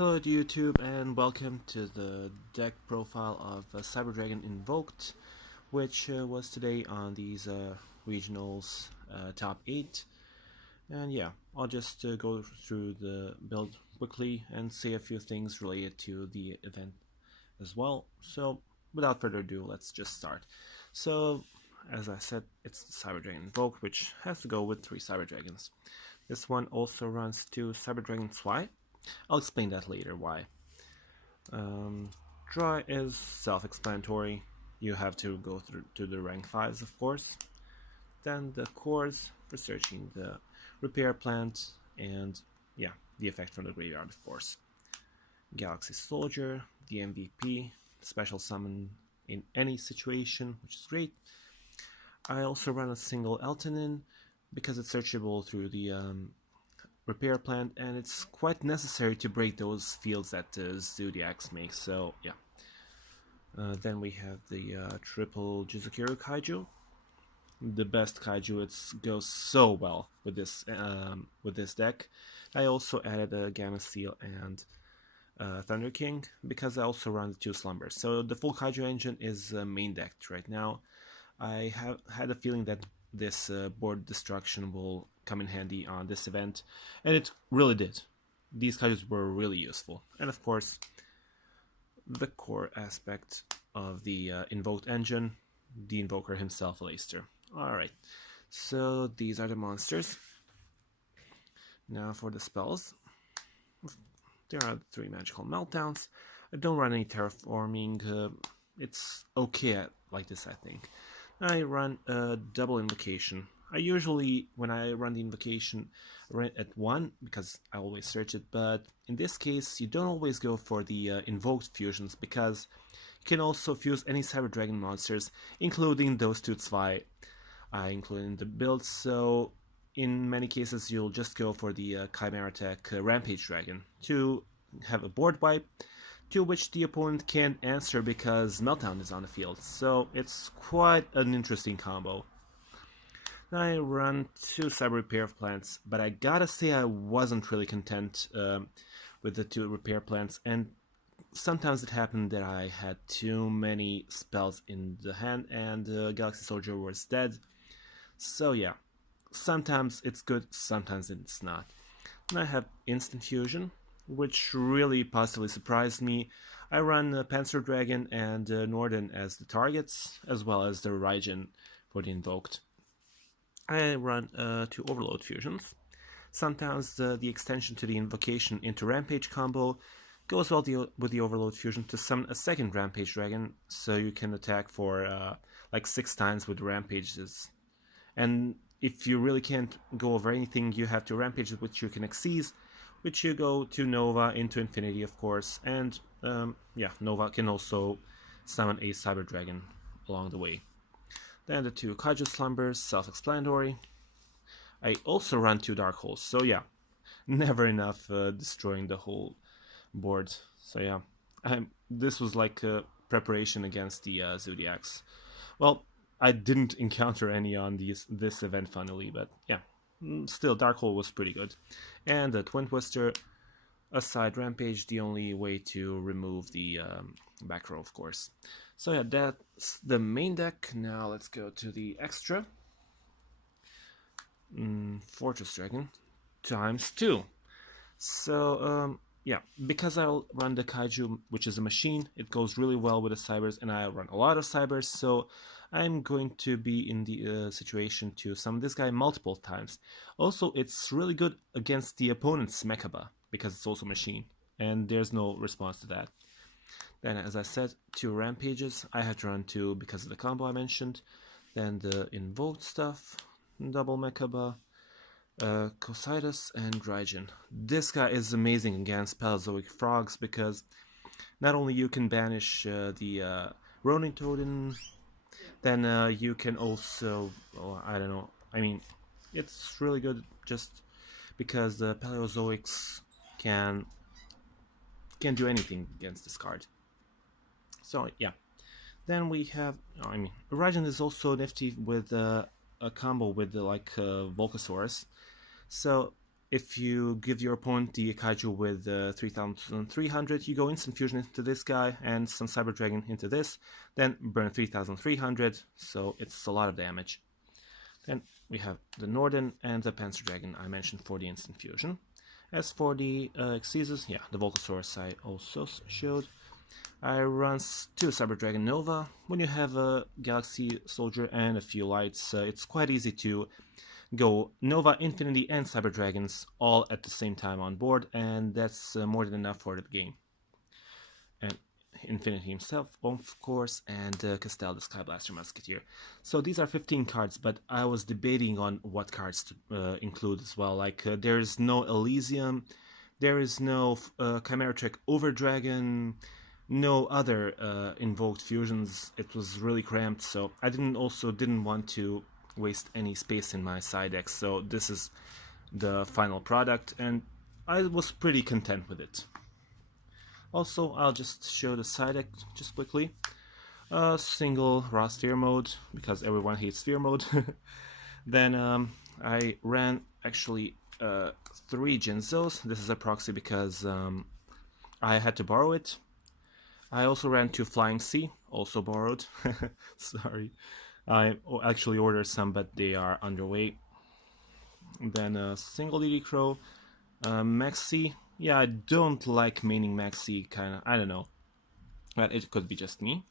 Hello to YouTube and welcome to the deck profile of Cyber Dragon Invoked, which was today on these regionals top 8. And yeah, I'll just go through the build quickly and say a few things related to the event as well. So without further ado, let's just start. So as I said, it's the Cyber Dragon Invoked, which has to go with 3 Cyber Dragons. This one also runs 2 Cyber Dragon Zwei. I'll explain that later why. Drei is self-explanatory. You have to go through to the rank 5s, of course. Then the cores for searching the repair plant, and yeah, the effect from the graveyard, of course. Galaxy Soldier, the MVP, special summon in any situation, which is great. I also run a single Eltanin because it's searchable through the repair plant, and it's quite necessary to break those fields that Zoodiacs make, so yeah. Then we have the triple Jizukiru Kaiju. The best Kaiju. It goes so well with this deck. I also added a Gameciel and Thunder King because I also run the 2 Slumbers. So the full Kaiju engine is main decked right now. I have had a feeling that this board destruction will come in handy on this event, and it really did. These Kaijus were really useful. And of course, the core aspect of the Invoked engine, the Invoker himself, Aleister. Alright, so these are the monsters. Now for the spells. There are 3 magical meltdowns. I don't run any terraforming. It's okay like this, I think. I run a double invocation. I usually, when I run the invocation, run it at 1 because I always search it, but in this case you don't always go for the invoked fusions because you can also fuse any Cyber Dragon monsters, including those 2 Zwei I include in the build, so in many cases you'll just go for the Chimera Tech Rampage Dragon to have a board wipe, to which the opponent can't answer because Meltdown is on the field, so it's quite an interesting combo. I run 2 Cyber Repair Plants, but I gotta say I wasn't really content with the 2 repair plants, and sometimes it happened that I had too many spells in the hand and Galaxy Soldier was dead. So yeah, sometimes it's good, sometimes it's not. And I have Instant Fusion, which really positively surprised me. I run Panzer Dragon and Norden as the targets, as well as the Raijin for the Invoked. I run 2 Overload Fusions. Sometimes the extension to the Invocation into Rampage combo goes well with the Overload Fusion to summon a second Rampage Dragon, so you can attack for like 6 times with Rampages. And if you really can't go over anything, you have 2 Rampages which you can Xyz, which you go to Nova into Infinity, of course, and yeah, Nova can also summon a Cyber Dragon along the way. Then the 2 Kaiju Slumbers, self-explanatory. I also run 2 Dark Holes, so yeah, never enough destroying the whole board. So yeah, this was like a preparation against the Zoodiacs. Well, I didn't encounter any on this event, funnily, but yeah, still Dark Hole was pretty good. And the Twin Twister, aside Rampage, the only way to remove the back row, of course. So yeah, that's the main deck. Now let's go to the extra. Fortress Dragon times 2. So yeah, because I'll run the Kaiju, which is a machine, it goes really well with the Cybers, and I run a lot of Cybers, so I'm going to be in the situation to summon this guy multiple times. Also, it's really good against the opponent's Mechaba, because it's also a machine, and there's no response to that. Then, as I said, 2 Rampages. I had to run 2 because of the combo I mentioned. Then the Invoked stuff, double Mechaba, Cocytus, and Raijin. This guy is amazing against Paleozoic Frogs because not only you can banish the Ronin Totem, then you can also, oh, I don't know, I mean, it's really good just because the Paleozoics can do anything against this card. So yeah, then we have, I mean, Raijin is also nifty with a combo with the like Volcasaurus. So if you give your opponent the Kaiju with 3300, you go instant fusion into this guy and some Cyber Dragon into this, then burn 3300, so it's a lot of damage. Then we have the Norden and the Panzer Dragon I mentioned for the instant fusion. As for the Exesus, yeah, the Volcasaurus I also showed. I run 2 Cyber Dragon Nova. When you have a Galaxy Soldier and a few lights, it's quite easy to go Nova, Infinity, and Cyber Dragons all at the same time on board, and that's more than enough for the game. And Infinity himself, of course, and Castel, the Sky Blaster Musketeer. So these are 15 cards, but I was debating on what cards to include as well. Like, there is no Elysium, there is no Chimera Trek Overdragon, no other invoked fusions. It was really cramped, so I didn't want to waste any space in my side deck. So this is the final product, and I was pretty content with it. Also, I'll just show the side deck just quickly. Single raw sphere mode, because everyone hates sphere mode. Then I ran actually 3 Jinzos. This is a proxy because I had to borrow it. I also ran 2 Flying Sea, also borrowed. Sorry. I actually ordered some, but they are underway. Then a single DD Crow, Maxi. Yeah, I don't like maining Maxi, kinda, I don't know. But it could be just me.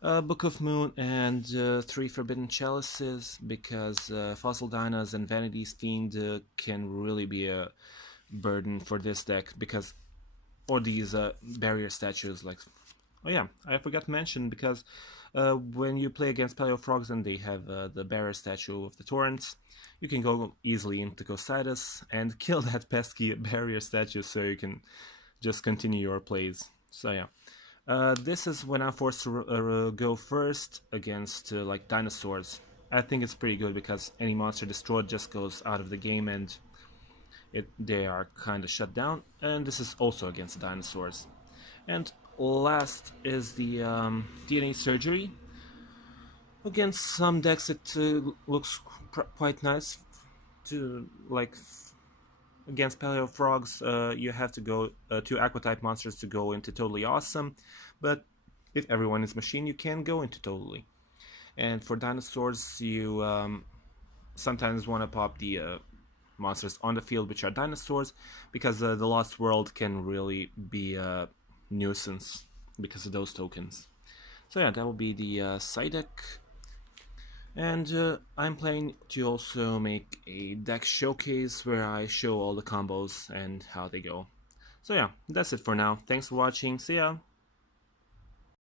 Book of Moon and 3 Forbidden Chalices, because Fossil Dynas and Vanity's Fiend can really be a burden for this deck, because, or these barrier statues, like, oh yeah, I forgot to mention, because when you play against Paleo Frogs and they have the barrier statue of the Torrents, you can go easily into Cocytus and kill that pesky barrier statue, so you can just continue your plays. So yeah, this is when I'm forced to go first against like dinosaurs. I think it's pretty good because any monster destroyed just goes out of the game and they are kind of shut down. And this is also against the dinosaurs. And last is the DNA Surgery. Against some decks it looks quite nice. To like against Paleo Frogs, you have to go 2 Aqua-type monsters to go into Totally Awesome, but if everyone is machine, you can go into Totally. And for dinosaurs, you sometimes want to pop the monsters on the field, which are dinosaurs, because the Lost World can really be a nuisance because of those tokens. So yeah, that will be the side deck. And I'm planning to also make a deck showcase where I show all the combos and how they go. So yeah, that's it for now. Thanks for watching. See ya!